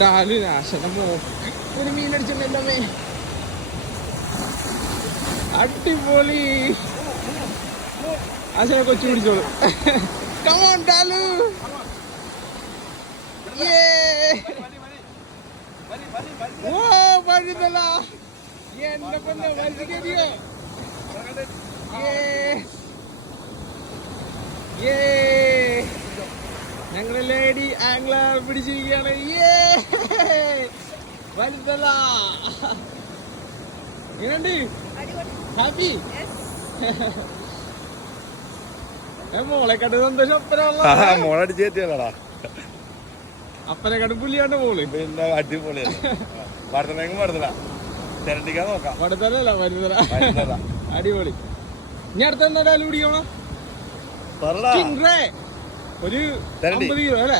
ഡാലു നാശനം mock ഒരു മീനടിച്ചിട്ടുണ്ടല്ലോ. അടിപൊളി. ആശനെ കൊച്ചു പിടിച്ചോളൂ. കമോൺ ഡാലു. ഓ പഴുതല എന്റെ പൊന്നെ വലിച്ചു കയറിയോ. ഞങ്ങള് ലേഡി ആംഗ്ലർ പിടിച്ചിരിക്കുകയാണ്. വലുതല എങ്ങനെയുണ്ട്? ഹാപ്പി? മോളെ കണ്ട് സന്തോഷം. മോളടിച്ചു കയറ്റിയതാടാ. അപ്പനെ കണ്ട് പുലിയാണ്ട് മോള്. പിന്നെ അടിപൊളിയാണ്. വറുത്തനെങ്കിൽ വറുതല തിരണ്ടിക്കാൻ നോക്കാം. വടുതലല്ല വരുതല. അടിപൊളി. ഇനി അടുത്ത എന്താ കുടിക്കണം? ഒരു 50 കിലോ അല്ലേ?